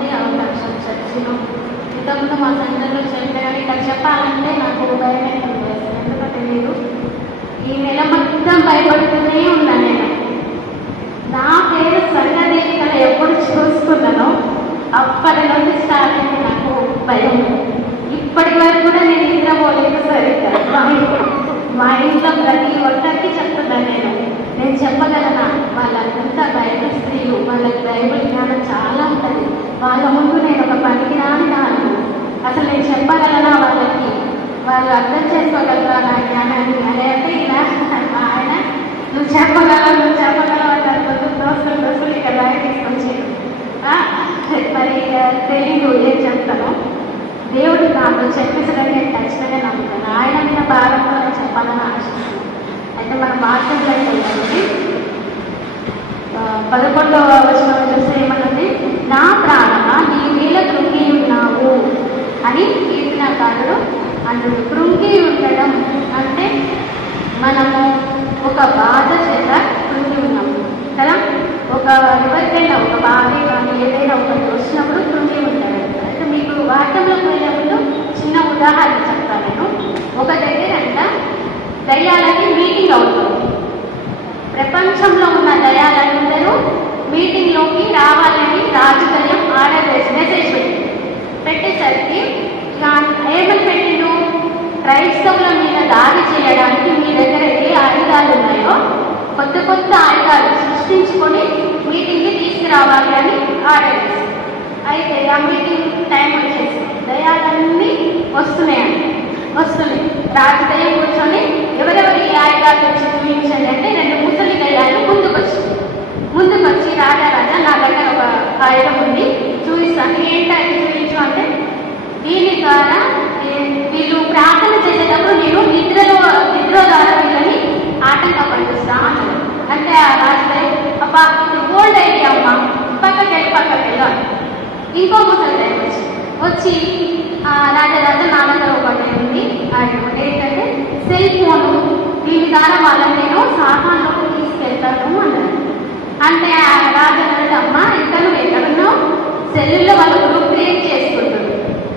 మొదటి అవకాశం చర్చిలో. ఇంతకుముందు మా సెంటర్లో చెప్పే కానీ ఇక్కడ చెప్పాలంటే నాకు భయం అవుతుంది. ఎందుకో తెలియదు, ఈ నెల మొత్తం భయపడుతూనే ఉన్నాను నేను. నా పేరు సంగదేవి కదా ఎప్పుడు చూసుకున్నానో అప్పటి నుండి స్టార్ట్ అయింది నాకు భయం. ఇప్పటి వరకు కూడా నేను నిద్రపోలేదు సరిగ్గా. మా ఇంట్లో ప్రతి ఒక్కరికి చెప్తున్నాను నేను చెప్పగలనా? వాళ్ళంతా బైబిల్ స్త్రీలు, వాళ్ళకి బైబిల్ జ్ఞానం చాలా ఉంటుంది. వాళ్ళ ముందు నేను ఒక పనికిరాని దాన్ని అసలు నేను చెప్పగలనా వాళ్ళకి? వాళ్ళు అర్థం చేసుకోగలరా నా జ్ఞానాన్ని అని అంటే ఇలా ఆయన నువ్వు చెప్పగలవు అంటారు. దోస్తులు ఇక బయట తీసుకొచ్చి మరి తెలీదు ఏం చెప్తాను. దేవుడు నాకు చెప్పేసరికి నేను ఖచ్చితంగా నమ్ముతాను. ఆయన మీద భారంతో చెప్పాలని ఆశిస్తున్నాను. అయితే మన వాక్యంలో వెళ్ళండి 11వ వచనం చూస్తే ఏమన్నది, నా ప్రాణమా నీ మీద కృంగి ఉన్నావు అని కీర్తనకారుడు అంటుంది. కృంగి ఉండడం అంటే మనము ఒక బాధ చేత కృంగి ఉన్నాము కదా. ఎవరికైనా ఒక బాధ కానీ ఏదైనా ఒకటి వచ్చినప్పుడు కృంగి ఉంటాడు. అయితే మీకు వాక్యంలోకి వెళ్ళే ముందు చిన్న ఉదాహరణ చెప్తాను నేను. ఒక దగ్గర దయ్యాలకి మీటింగ్ అవుతుంది. ప్రపంచంలో ఉన్న దయ్యాలందరూ మీటింగ్లోకి రావాలని రాజుదయం ఆర్డర్ చేసి మెసేజ్ పెట్టేసరికి ఏమని పెట్టిండు, క్రైస్తవుల మీద దాడి చేయడానికి మీ దగ్గర ఏ ఆయుధాలు ఉన్నాయో కొత్త ఆయుధాలు సృష్టించుకొని మీటింగ్కి తీసుకురావాలి అని ఆర్డర్ చేసి, అయితే ఆ మీటింగ్ టైం వచ్చేసి దయాలన్నీ వస్తున్నాయి. రాజదయం కూర్చొని ఎవరెవరు ఈ ఆయుధాలు వచ్చి చూపించండి అంటే 2 ముసలి దయాలు ముందుకొచ్చి రాజా నా దగ్గర ఒక ఆయుధం ఉంది చూపిస్తాను. ఏంటది చూపించు అంటే, దీని ద్వారా వీళ్ళు ప్రార్థన చేసేటప్పుడు నేను నిద్ర ద్వారా వీళ్ళని ఆటంకపడుస్తా అన్నాడు. అంటే ఆ రాజదయం అబ్బా ఇది గోల్డ్ ఐడియా అమ్మా, పక్కకెళ్ళి ఇంకో ముసలి దయం వచ్చి రాజా నా దగ్గర ఒకటి ఉంది, ఏంటంటే సెల్ ఫోను, దీని ద్వారా వాళ్ళని నేను సామాన్లోకి తీసుకెళ్తాను అన్నాడు. అంటే ఆ రాజా అమ్మ ఇంకా నువ్వు ఎక్కడున్నావు? సెల్లుల్లో వాళ్ళు గ్రూప్ క్రియేట్ చేసుకుంటారు,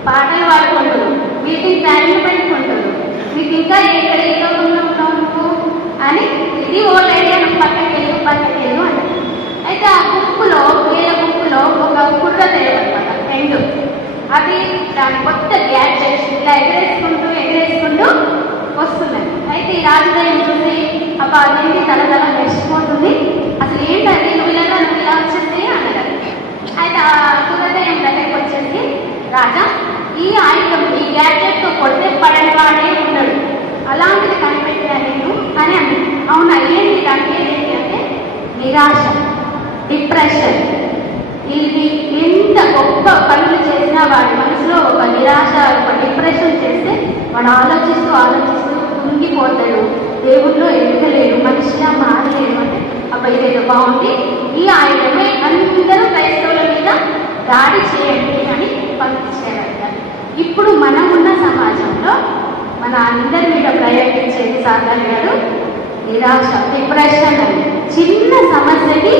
పాటలు పాడుకుంటారు, మీటింగ్ టైంలు పెట్టుకుంటారు, మీకు ఇంకా ఎక్కడ ఏ లోకంలో ఉన్నావు నువ్వు అని ఇది ఓల్డ్ ఐడియా, నువ్వు పక్కకెళ్ళు అన్నాడు. అయితే ఆ వేల గుంపులో ఒక కుర్ర తెలియదన్నమాట ఫ్రెండ్, అది దాని కొత్త గ్యాడ్జెట్స్ ఇలా ఎగరేసుకుంటూ వస్తున్నాయి. అయితే ఈ రాజదయం చూసి అబ్బా అదేంటి తల మెరిసిపోతుంది, అసలు ఏంటది నువ్వు ఇలా వచ్చేసి అన్నారు. అయితే ఆ కుర్రదయం దగ్గరికి వచ్చేసి, రాజా ఈ ఆయుధం ఈ గ్యాడ్జెట్తో కొడితే పడని వాడే ఉన్నాడు, అలాంటిది కనిపెట్టా నేను అని అన్నాడు. అవునా ఏంటి దానికి అంటే నిరాశ, డిప్రెషన్. ఇది ఎంత గొప్ప పనులు చేసినా వాడి మనసులో ఒక నిరాశ, ఒక డిప్రెషన్ చేస్తే వాడు ఆలోచిస్తూ కుంగిపోతాడు, దేవుడిలో ఎదగలేడు, మనిషిగా మారలేడు. అంటే అబ్బా ఇదేదో బాగుంది, ఈ ఆయుధమే అందరూ క్రైస్తవుల మీద దాడి చేయండి అని పంపించారంట. ఇప్పుడు మనం ఉన్న సమాజంలో మన అందరి మీద ప్రయోగించేది సాధారణ గారు నిరాశ, డిప్రెషన్ అని. చిన్న సమస్యకి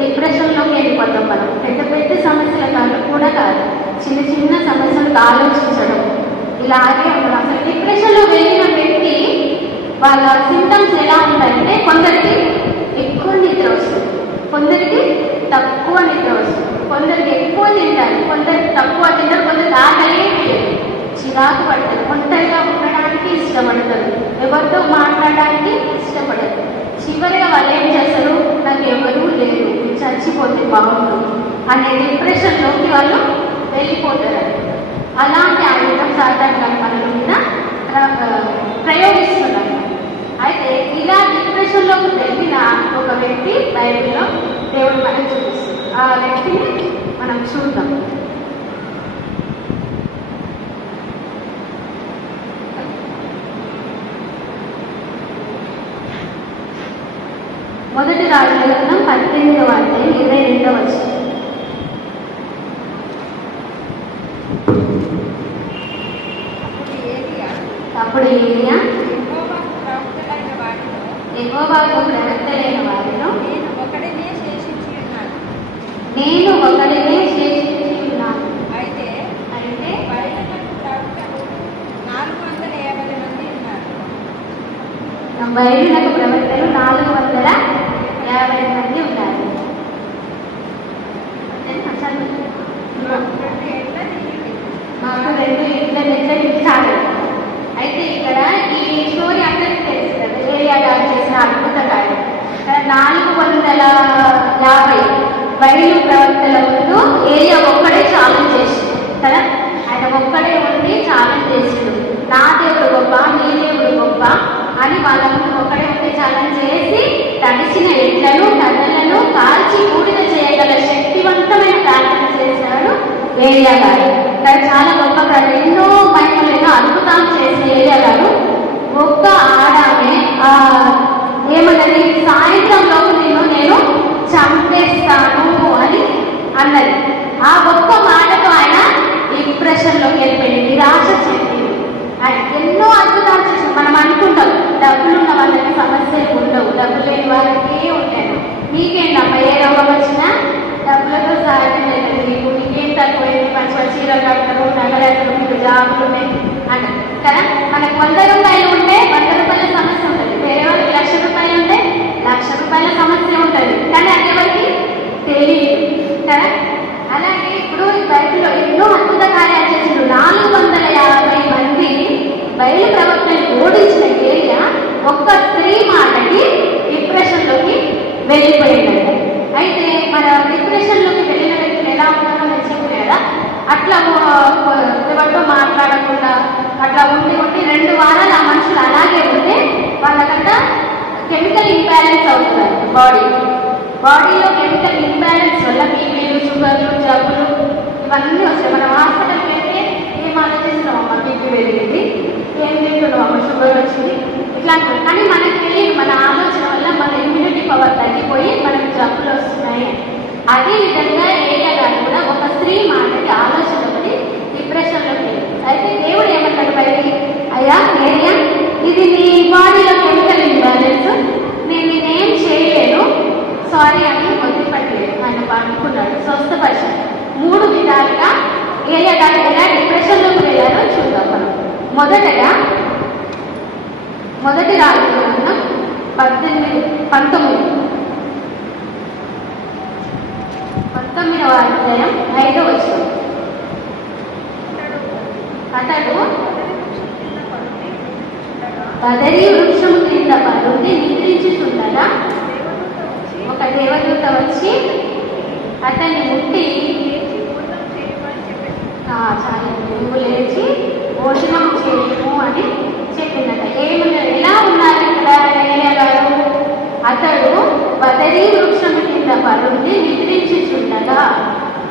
డిప్రెషన్లోకి వెళ్ళిపోతాం మనం. పెద్ద సమస్యల కాదు కూడా కాదు, చిన్న సమస్యలకు ఆలోచించడం ఇలాగే ఉంటాం. అసలు డిప్రెషన్లో వెళ్ళిన వ్యక్తి వాళ్ళ సింటమ్స్ ఎలా ఉంటాయంటే, కొందరికి ఎక్కువ నిద్ర వస్తుంది, కొందరికి తక్కువ నిద్ర వస్తుంది, కొందరికి ఎక్కువ తింటారు, కొందరికి తక్కువ తింటారు, కొందరికి ఆకలే వేయదు, చిరాకు పడతారు, ఒంటరిగా ఉండడానికి ఇష్టపడతారు, ఎవరితో మాట్లాడడానికి ఇష్టపడరు. చివరిగా వాళ్ళు ఏం చేస్తారు, నాకు ఎవరూ లేరు, చచ్చిపోతే బాగుండు అనే డిప్రెషన్లోకి వాళ్ళు వెళ్ళిపోతారు. అలాంటి ఆయుధం సాధారణ పనుల మీద ప్రయోగిస్తున్నారు. అయితే ఇలా డిప్రెషన్లోకి వెళ్ళిన ఒక వ్యక్తి బైబిల్లో దేవుడు మనకు చూపిస్తుంది. ఆ వ్యక్తిని మనం చూద్దాం. మొదటి రాజుల గ్రంథం 18వ అధ్యాయం 22వ వచనం. అప్పుడు ఏలియా యెహోవాకు ప్రవక్తలైన వారిలో నేను ఒకడినే శేషించి ఉన్నాను బయలునకు ప్రవక్తలు 450 మంది ఉన్నారు. మాకు 2 ఇంట్లో చాలు. అయితే ఇక్కడ ఈ స్టోరీ అందరికీ తెలుసు కదా, ఏలియా గారు చేసిన అద్భుత కార్యం. ఇక్కడ 450 బయలు ప్రవక్తల ముందు ఏలియా ఒక్కడే ఛాలెంజ్ చేసిండు కదా. ఆయన ఒక్కడే ఉండి ఛాలెంజ్ చేసిండు, నా దేవుడు గొప్ప, నీ దేవుడు గొప్ప అని వాళ్ళ ముందు ఒక్కడే ఉండి ఛాలెంజ్ చేసి తడిసిన ఎడ్లను కథలను కాల్చి బూడిద చేయగల శక్తివంతమైన ప్రార్థన చేశాడు ఏలియా గారు. ఇక్కడ చాలా గొప్ప ఎన్నో మహిమలు ఎన్నో అద్భుతాలు చేసిన ఏలియా గారు ఒక్క ఆడామే ఏమన్నది, సాయంత్రంలోపు నేను చంపేస్తాను అని అన్నది. ఆ గొప్ప మాటతో ఆయన డిప్రెషన్లోకి వెళ్ళిపోయింది, నిరాశ చెందింది. ఎన్నో అద్భుతాలు చేసి మనం అనుకుంటాం డబ్బులున్న వాళ్ళకి సమస్యలు ఉండవు, డబ్బులు లేని వాళ్ళకి ఉంటాయి. మీకేంటమ్మా ఏ రోగం వచ్చినా డబ్బులతో సాధ్యం లేదు, మీకేం తక్కువైంది, మంచి మంచి చీరలు కట్టరు, నగరాలు, మీకు జాబులు ఉన్నాయి అన్నారు కదా. మనకు 100 రూపాయలు ఉంటే 100 రూపాయల సమస్య ఉంటుంది, వేరే వాళ్ళకి 1,00,000 రూపాయలు ఉంటే 1,00,000 రూపాయల సమస్య ఉంటుంది. కానీ అది ఎవరికి తెలియదు కదా. అలాగే ఇప్పుడు బైబిల్లో ఎన్నో అద్భుత కార్యాలు చేసిండు. 450 మంది బయలు ప్రవక్తని ఓడించిన ఏలియా ఒక్క స్త్రీ మాటకి డిప్రెషన్లోకి వెళ్ళిపోయిందండి. అయితే మన డిప్రెషన్లోకి వెళ్ళిన వ్యక్తులు ఎలా ఉంటారో నేను చెప్పాను కదా, అట్లా ఎవరితో మాట్లాడకుండా అట్లా ఉండి 2 వారాలు ఆ మనుషులు అలాగే ఉంటే వాళ్ళకంతా కెమికల్ ఇంబ్యాలెన్స్ అవుతుంది. బాడీలో కెమికల్ ఇంబ్యాలెన్స్ వల్ల బీపీలు, షుగర్లు, జబ్బులు ఇవన్నీ వస్తాయి. మనం హాస్పిటల్కి వెళ్తే ఏం ఆలోచిస్తున్నాం, అమ్మ బీపీ పెరిగింది, ఏం తింటున్నాం, అమ్మ షుగర్ వచ్చింది, ఇట్లాంటివి. కానీ మనకు తెలియదు, మన ఆలోచన వల్ల మన ఇమ్యూనిటీ పవర్ తగ్గిపోయి మనకు జబ్బులు వస్తున్నాయి. అదే విధంగా ఏలియా గారు కూడా ఒక స్త్రీ మాటకి ఆలోచన పడి డిప్రెషన్లోకి వెళ్ళింది. అయితే దేవుడు ఏమంటాడు బయటికి, అయ్యా ఏలియా, ఇది నీ బాడీలో కెమికల్ ఇంబ్యాలెన్స్, నేనేం చేయలేను, సారీ అని వదిలిపెట్టలేదు. ఆయన అనుకున్నాడు, స్వస్థపరిచాడు. 3 విధాలుగా ఏలియా గారు ఎలా డిప్రెషన్లోకి వెళ్ళారో చూద్దాం మనం. మొదటగా మొదటి రాజుల గ్రంథం 19వ అధ్యాయం 5వ వచనం. అతడు బదరీ వృక్షము కింద పరుండి నిద్రించుచుండగా ఒక దేవదూత వచ్చి అతన్ని ముట్టి, చాలా నువ్వు లేచి భోజనం చేయము అని చెప్పిందట. ఎలా ఉన్నారు ఇక్కడ ఏలియా గారు? అతడు బదరీ వృక్షము కింద పరుండి నిద్రించుచుండగా,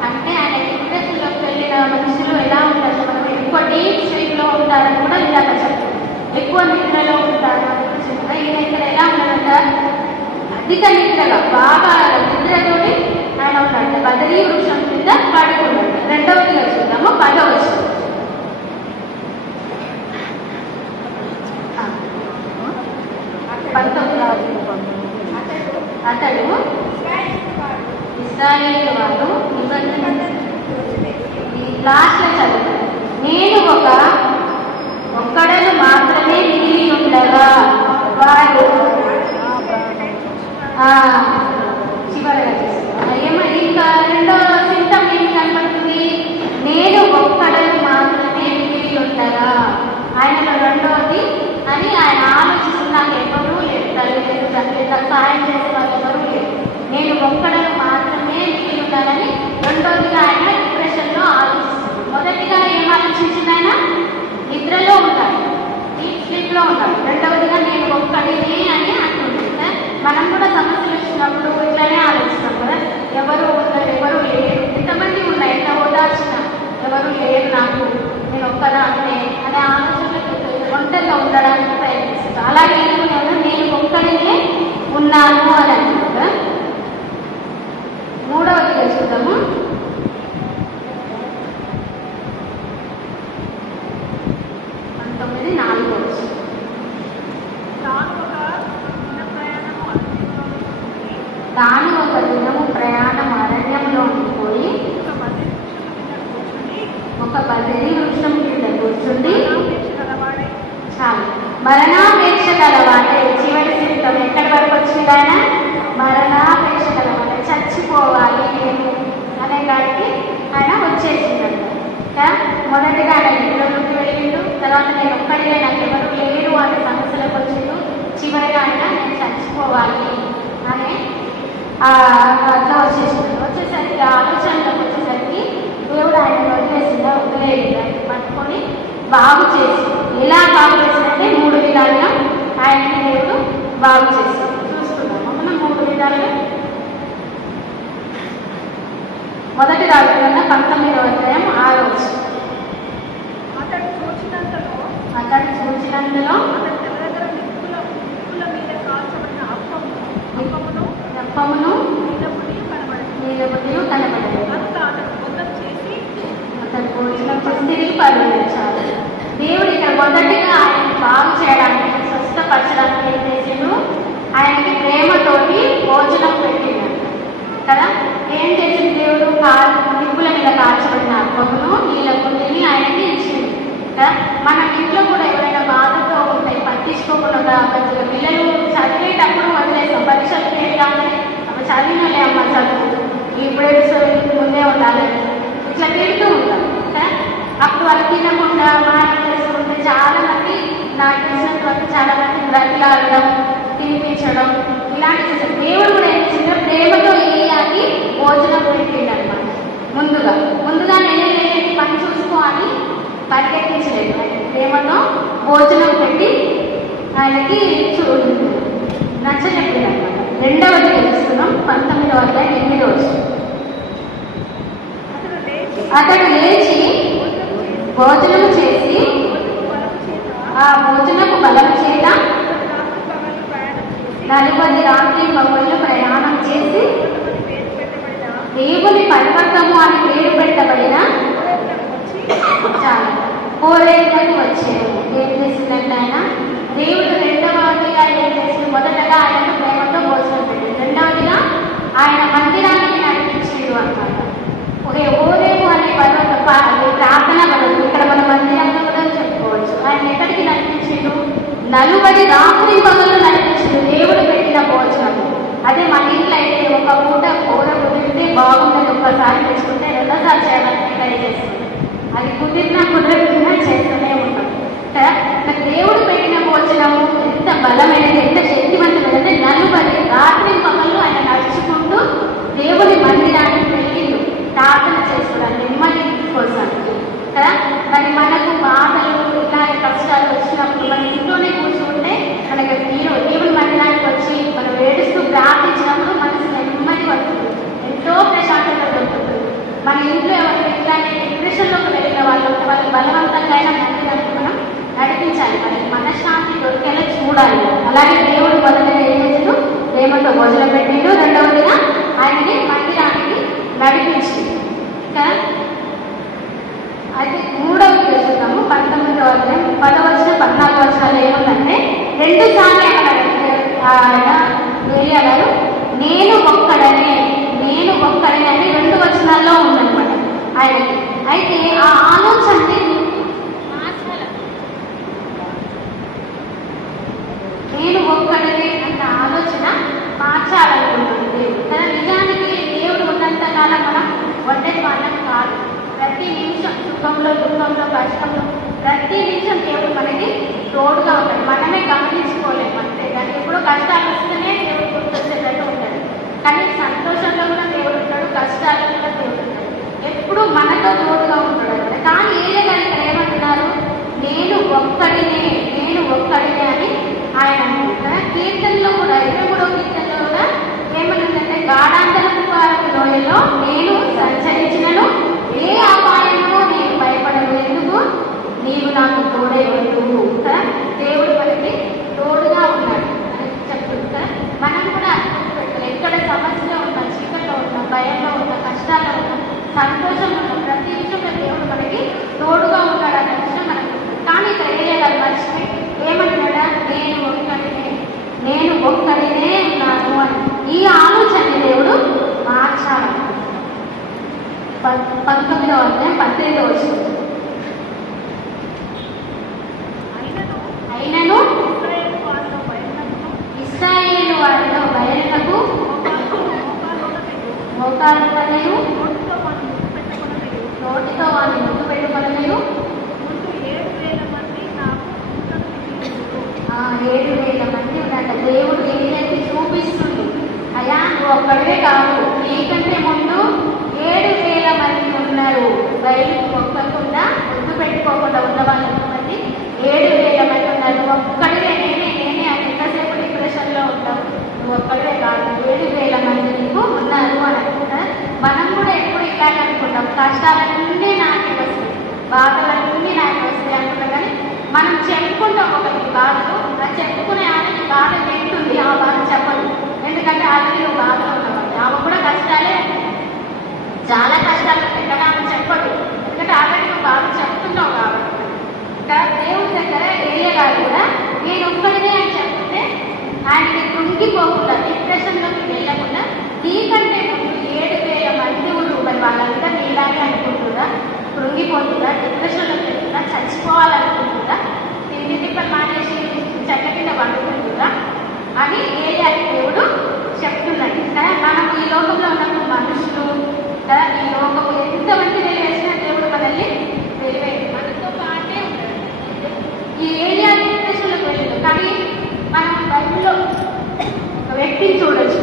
అంటే ఆయన డిప్రెషన్లోకి వెళ్ళిన మనుషులు ఎలా ఉంటారు, మనం ఎక్కువ డీప్ స్లీప్లో ఉంటారని కూడా ఇందాక చెప్తారు, ఎక్కువ నిద్రలో ఉంటారు అని కూడా చెప్తారు. ఈయన ఇక్కడ ఎలా ఉన్నారంట, అధిక నిద్రగా బాగా నిద్రతోటి ఆయన ఉన్నాడు, బదరీ వృక్షం కింద పడుకున్నాడు. రెండవదిగా చూద్దాము 10వ వచనం. అతడు ఇశ్రాయేలు వారు లాస్ట్లో చదువు, నేను ఒక్కడను మాత్రమే మిగిలి ఉండగా వారు చివరిగా చేస్తున్నారు. ఇంకా రెండో సింటమ్ ఏమి కనపడుతుంది, నేను ఒక్కడను మాత్రమే మిగిలి ఉండగా. ఆయనలో రెండవది అని ఆయన ఆలోచిస్తున్నాను, ఎవరూ లేదు, తల్లి లేదు, తండ్రి లేదు, సాయం చేసే వాళ్ళు ఎవరూ లేదు, నేను ఒక్కడను మాత్రమే మిగిలి ఉంటానని రెండోదిగా ఆయన డిప్రెషన్లో ఆలోచిస్తున్నాడు. మొదటిగా ఏం ఆలోచించింది, ఆయన నిద్రలో ఉంటాడు, డీప్ స్లీప్లో ఉంటాడు. రెండవదిగా నేను ఒక్కడినే అని అంటుంది. మనం కూడా సమస్యలు వచ్చినప్పుడు ఇట్లానే ఆలోచిస్తాం కదా, ఎవరు ఉన్నారు, ఎవరు లేరు, ఎంతమంది ఉన్నాయి, ఎంత ఓదార్చిన ఎవరు లేరు, నాకు నేను ఒక్కదాన్నే అనే ఆలోచనలు ఒంటరిగా ఉండడానికి ప్రయత్నిస్తాను. అలాగే నేను ఒక్కడినే ఉన్నాను అని అంటున్నాను కదా. 3వదిగా చూద్దాము, 19:4. తాను ఒక దినము ప్రయాణం అరణ్యంలో ఉండిపోయి ఒక బదరీ వృక్షం కింద కూర్చుండి, చాలు మరణాపేక్ష గలవాడే. చివరి సిద్ధం ఎక్కడి వరకు వచ్చింది ఆయన? మరణాపేక్ష గలవాడే, చచ్చిపోవాలి నేను అనే గాడికి ఆయన వచ్చేసిందంట. మొదటిగా ఆయన ఇంట్లోకి వెళ్ళిండు, తర్వాత నేను ఒక్కడిగా నాకు ఎవరు లేరు అనే సమస్యలకు వచ్చిండు, చివరిగా ఆయన నేను చచ్చిపోవాలి అనే అట్లా వచ్చేసిండు. వచ్చేసరికి ఆలోచనలకు వచ్చేసరికి దేవుడు ఆయన వదిలేసిందా? వదిలేదు. ఆయన పట్టుకొని బాగు చేసి, ఎలా బాగు చేసినట్టే 3 విధాలుగా ఆయనకి దేవుడు బాగు చేస్తాం. చూస్తున్నాము మనం 3 విధాలుగా. మొదటి రాజుల 19వ అధ్యాయం 6వ వచనం. అతడు చూచినంతలో అప్పమును నీలమును కనబడదు. అతడు భోజనం చేసి తిరిగి పరువించాలి. దేవుడు ఇక్కడ మొదటిగా ఆయన బాగు చేయడానికి, స్వస్థపరచడానికి ఏం చేసిండు? ఆయనకి ప్రేమతోటి భోజనం పెట్టిండు కదా. ఏం చేసింది దేవుడు? నిప్పుల మీద కాల్చబడిన అప్పమును నీళ్ళకు తిని ఆయనకి ఇచ్చింది కదా. మన ఇంట్లో కూడా ఎవరైనా బాధతో ఉంటాయి, పట్టించుకోకుండా కొద్దిగా పిల్లలు చదివేటప్పుడు వదిలేస్తాం. పరీక్షలు ఫెయిల్ కాగానే అప్పుడు చదివినలే అమ్మ చదువు, ఇప్పుడు ముందే ఉండాలి ఇట్లా తిడుతూ ఉంటాం కదా. అప్పుడు వాళ్ళు తినకుండా మాటలు చేసుకుంటే చాలా మంది, నాకు తెలిసినంత వరకు చాలా మంది బ్రతిలాడడం, తినిపించడం ఇలాంటి చేస్తారు. దేవుడు కూడా ఏం చేసిన ప్రేమతో ఏయాకి భోజనం పెట్టిండు అనమాట. ముందుగా నేనే పని చూసుకో అని పరిగెత్తించలేదు. ఆయన ప్రేమతో భోజనం పెట్టి ఆయనకి నచ్చజెప్పాడు అనమాట. రెండవది తెలుస్తున్నాం 19వ అధ్యాయం 8వ వచనం. అతడు లేచి భోజనం చేసి ఆ భోజనపు బలం చేత 40 రాత్రి పగళ్ళు ప్రయాణం చేసి దేవుని పర్వతము అని పేరు పెట్టబడిన చాలా కోరేళ్ళకి వచ్చారు. ఏం చేసిందంటే ఆయన దేవుడు రెండవదిగా ఏం చేసింది? మొదటగా ఆయనకు ప్రేమతో భోజనం పెట్టింది. రెండవదిగా ఆయన మందిరానికి నడిపించిండు అన్నమాట. ఓరేము అనే పర్వత ప్రార్థన పడదు, ఇక్కడ మన మందిరంలో కూడా చెప్పుకోవచ్చు. ఆయన ఎక్కడికి నడిపించిండు? 40 రాత్రి పగళ్ళు నడిపించిండు. దేవుడు పెట్టిన భోజనము. అదే మన ఇంట్లో అయితే ఒక పూట కూర కుదిరితే బాగుంటుంది, ఒక్కసారి తెచ్చుకుంటే రెండోసారి చేయడానికి ట్రై చేస్తుంది. అది కుదిరినా చేస్తూనే ఉంటాం కదా. దేవుడు పెట్టిన భోజనము ఎంత బలమైనది, ఎంత శక్తివంతమైనది. 40 రాత్రి పగళ్ళు ఆయన నడుచుకుంటూ దేవుడి మందిరానికి వెళ్ళిండు ప్రార్థన చేసుకోవడానికి, నెమ్మది కోసం కదా. మరి మనకు బాధలు ఇలాంటి కష్టాలు వచ్చినప్పుడు మన ఇంట్లోనే కూర్చుంటే మనకి దేవుడి మందిరానికి వచ్చి మనం ఏడుస్తూ ప్రార్థించినప్పుడు మనసు నెమ్మది వస్తుంది, ఎంతో ప్రశాంతత దొరుకుతుంది. మన ఇంట్లో ఎవరైనా ఇట్లాంటి డిప్రెషన్లోకి వెళ్ళిన వాళ్ళు వాళ్ళకి బలవంతంగా మందిరానికి మనం నడిపించాలి, మనకి మనశ్శాంతి దొరికేలా చూడాలి. అలాగే దేవుడు మొదటిగా ఏం చేసిండు? ప్రేమతో భోజనం పెట్టిండు. రెండవదిగా ఆయనని మందిరానికి నడిపించింది కదా. అయితే మూడవది చూస్తున్నాము 19వ అధ్యాయం 10వ వచనం 14వ వచనాలు ఏముందంటే 2 సార్లు ఆయన ఏలియా గారు నేను ఒక్కడనే అని 2 వచనాల్లో ఉందన్నమాట ఆయనకి. అయితే ఆ ఆలోచనని నేను ఒక్కడనే అన్న ఆలోచన మార్చాలనుకుంటుంది దేవుడు కదా. నిజానికి దేవుడు ఉన్నంత కాలం మనం ఒంటరి వాళ్ళం కాదు. ప్రతి నిమిషం సుఖంలో, దుఃఖంలో, కష్టంలో ప్రతి నిమిషం దేవుడు మనకి తోడుగా ఉంటాడు. మనమే గమనించుకోలేము అంతే. కానీ ఎప్పుడో కష్టాలు వస్తేనే దేవుడు గుర్తొచ్చేటట్టు ఉంటాడు. కానీ సంతోషంలో కూడా దేవుడు ఉంటాడు, కష్టాల్లో కూడా దేవుడు ఉంటాడు. ఎప్పుడు మనతో తోడుగా ఉంటాడు అనమాట. కానీ ఏదైనా ఇక్కడ ఏమంటున్నారు? నేను ఒక్కడినే అని ఆయన అంటున్నారు. కీర్తనలో కూడా 23వ కీర్తనలో కూడా ఏమనుందంటే గాఢాంతరపు లోయలో నేను సంచరించినను ఏ అపాయమో నేను భయపడను, ఎందుకు? నీవు నాకు తోడే ఉంటువు కదా. దేవుడు మనకి తోడుగా ఉన్నాడు అని చెప్తుంది కదా. మనం కూడా గుర్తుపెట్టాలి. ఎక్కడ సమస్యలో ఉన్నా, చీకట్లో ఉన్నా, భయంలో ఉన్నా, కష్టాల్లో ఉన్నా, సంతోషంలో ఉన్నా, ప్రతి విషయంలో దేవుడు మనకి తోడుగా ఉన్నాడు అన్న విషయం మనకు. కానీ ఇక్కడ ఏరియాలు మర్చిపోయి ఏమంటున్నాడా? నేను ఒక్కడినే ఉన్నాను అని. ఈ ఆలోచన దేవుడు మార్చాలి. 19వ అధ్యాయం 18వ వచనం. అయినను మోకాళ్ళ వలెను నోటితో వాడిని ముద్దు పెట్టుకొనలేదు. నోటితో వాడిని ముద్దు పెట్టుకొనలేదు. ముందు 7,000 మంది నాకు ఇంకను మిగిలిందురు. 7,000 మంది ఉన్నట్ట. దేవుడు ఏదైతే చూపిస్తుంది, అయ్యా నువ్వు ఒక్కడే కాదు, నీకంటే ముందు 7,000 మంది ఉన్నారు. బయలుకి మొక్కకుండా ముద్దు పెట్టుకోకుండా ఉన్న వాళ్ళు మంది 7,000 మంది ఉన్నారు. నువ్వు ఒక్కడివే నేనే అని ఎంతసేపు డిప్రెషన్లో ఉంటావు. నువ్వు ఒక్కడే కాదు, 7,000 మంది నీకు ఉన్నారు అని అనుకుంటారు. మనం కూడా ఎప్పుడు ఇలాగే అనుకుంటాం, కష్టాలన్నీ నాకే వస్తాయి, బాధలన్నీ నాకు వస్తాయి అనుకుంటాం. కానీ మనం చెప్పుకుంటాం ఒకరికి బాధలు, ఆ చెప్పుకునే ఆమెకి బాధ వింటుంది, ఆ బాధ చెప్పదు. ఎందుకంటే ఆల్రెడీ నువ్వు బాధలో ఉన్నవాళ్ళు, ఆమె కూడా కష్టాలే, చాలా కష్టాలు ఎక్కడ ఆమె చెప్పదు. ఎందుకంటే ఆల్రెడీ నువ్వు బాధ చెప్తున్నావు కాబట్టి. ఇంకా దేవుడి దగ్గర ఏరియా గారు కూడా నేను ఒక్కడినే అని చెప్తే ఆయనకి కృంగిపోకుండా, డిప్రెషన్లోకి వెళ్ళకుండా, నీకంటే ముందు 7,000 మంది ఉన్నారు, మరి వాళ్ళంతా నీలాగే అనుకుంటున్నా, కృంగిపోతుందా, డిప్రెషన్లోకి వెళ్తుందా, చచ్చిపోవాలనుకుంటుందా, తిండి తిప్పలు మానేసి చెట్ల కింద పండుకుంటుందా అని ఏరియాకి దేవుడు చెప్తున్నాడు. కానీ మనం ఈ లోకంలో ఉన్నప్పుడు మనుషులు కదా, ఈ లోకము ఎంతమంది వెలివేసినా దేవుడు మనల్ని వెలివేది, మనతో పాటే ఉంటాడు. ఈ ఏరియా డిప్రెషన్లోకి వెళ్ళదు. కానీ మనం బైబిల్లో ఒక వ్యక్తిని చూడొచ్చు,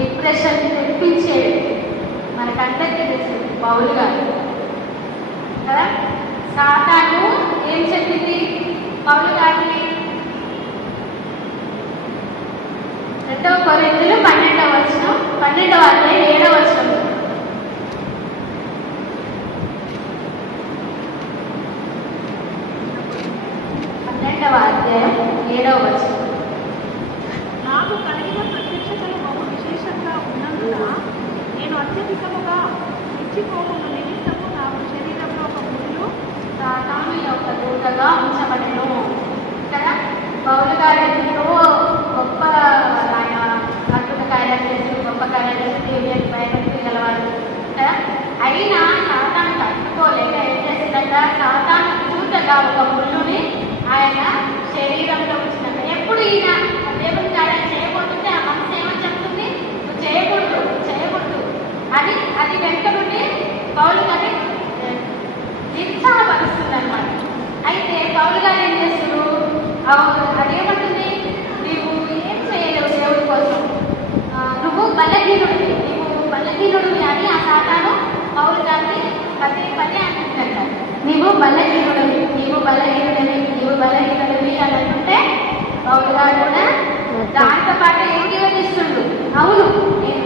డిప్రెషన్ తెప్పించేది మనకందరికీ తెలుసు, పౌలు గారు కదా. సాతాను ఏం చెప్పింది పౌలు గారిని? 2 కొరింథీయులు 12వ వచనం, 12వ అధ్యాయం 7వ వచనం. 12వ అధ్యాయం 7వ వచనం. నాకు కలిగిన ప్రత్యక్షతలు బహు విశేషంగా ఉన్నందున నేను అత్యధికముగా ఇచ్చిపోకుండా నిమిత్తము నా శరీరంలో ఒక ముళ్ళు సాతాను యొక్క దూతగా ఉంచబడెను కదా. పౌలు గారు ఎంతో గొప్ప ఆయన అద్భుత కార్యాలు చేసి, గొప్ప కార్యాలు చేసి దేవుని భయభక్తులు గలవాడు కదా. అయినా సాతాను తట్టుకోలేక ఏం చేసిందట, సాతాను దూతగా ఒక ముళ్ళుని ఆయన శరీరంలో ఉంచినట్ట. ఎప్పుడు ఈయన దేవుని కార్యాలు చేయబోతుంటే ఆ మనసు ఏమని చెప్తుంది, నువ్వు చేయకూడదు అని అది వెంట నుండి పౌలు గారి నిరుత్సాహపరుస్తుంది అనమాట. అయితే పౌలు గారు ఏం చేస్తారు, అదేమంటుంది, నీవు ఏం చేయలేవు దేవుడి కోసం, నువ్వు బలహీనుడివి అని ఆ సాతాను పౌలు గారిని పదే అంటుందంట. నీవు బలహీనుడివి అని అనుకుంటే పౌలు గారు కూడా దాంతో పాటు ఏకీభవిస్తుండు. అవును, నేను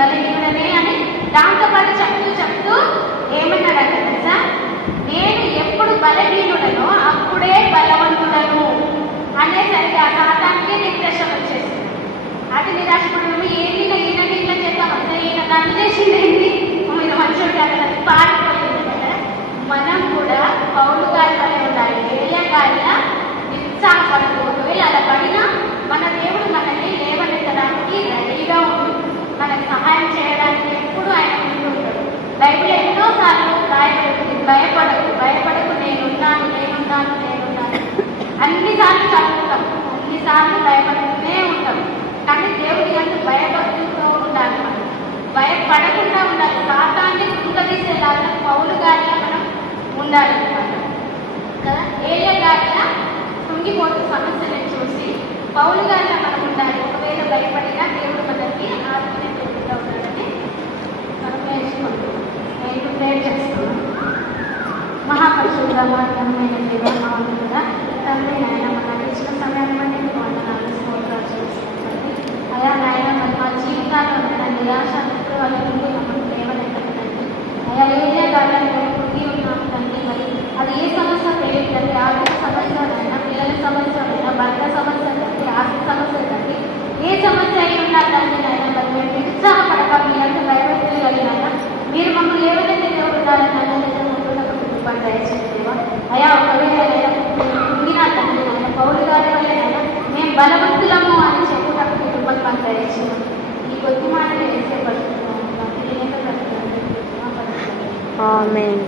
బలహీనుడనే అని దాంతో పాటు చెప్తూ ఏమన్నాడంట తెలుసా, నేను ఎప్పుడు బలహీనుడనో అప్పుడే బలవంతుడను అనేసరికి ఆ సాతానికి డిప్రెషన్ వచ్చేసింది. అది నిరాశపడి ఈయనకి ఇట్లా చేద్దాం, ఈయన నన్ను చేసింది ఏంటి, ఈయన మంచోడు కదా, పాడిపోయింది కదా. మనం కూడా పౌలు గారి వల్ల ఉండాలి, ఏరియా గారిలా నిరుత్సాహపడదు. ఒకవేళ అలా పడినా మన దేవుడు మనల్ని లేవనెత్తడానికి రెడీగా ఉంటుంది, మనకు సహాయం చేయడానికి ఎప్పుడు ఆయన ముందు ఉంటాడు. బైబిల్ ఎన్నోసార్లు రాయబడుతుంది, భయపడకు నేనున్నాను. అన్నిసార్లు చదువుతాం, అన్నిసార్లు భయపడుతూనే ఉంటాం. కానీ దేవుడి అంటూ భయపడుతూ ఉండాలి, మనం భయపడకుండా ఉండాలి. సాతాన్ని కృంగదీసేలాగా పౌలు గారిలా మనం ఉండాలన్నమాట కదా. ఏలియా గారిలా కృంగిపోతూ సమస్యలను చూసి పౌలు గారిలా మనం ఉండాలి. ఒకవేళ భయపడినా దేవుడు మనకి ఆత్మీయ దేవుడిగా ఉన్నాడని మనం నేర్చుకుంటున్నాం. నేను ప్రేర్ చేస్తున్నాను. మహాపరిశుద్ధ ఘనమైన దేవ, మహోన్నతుడా తండ్రి, నాయన మనకి ఇచ్చిన సమయాన్ని బట్టి మీకు వందనాలు, స్తోత్రాలు చేస్తున్నాను. అయా నాయన, మరి మా జీవితాల్లో ఉన్న నిరాశ వాళ్ళ ముందు మమ్మల్ని లేవనెత్తదండి. అయా ఏరియా గారిని మేము కృంగి ఉన్నాము తండ్రి. మరి అది ఏ సమస్య తెలియదు తండ్రి, ఆర్థిక సమస్యలైనా, పిల్లల సమస్యలైనా, భర్త సమస్యలంటే, ఆర్థిక సమస్యలంటే, ఏ సమస్య అయి ఉన్నా తండ్రి నాయన, మరి మేము నిరుత్సాహపడక మీరంతా భయభక్తులు కలిగినాక మీరు మమ్మల్ని లేవనెత్తే దేవుడు ఉన్నారని దయచేసేవా అయా. ఒకవేళ కృంగినా తండ్రి నాయన, పౌలు గారి వల్లనైనా మేము బలవంతులము అని చెప్పుటప్పుడు మిమ్మల్ని మాకు దయచేయాలి. ఈ కొద్ది మాట వేసే పడుతున్నాము. ఆమేన్.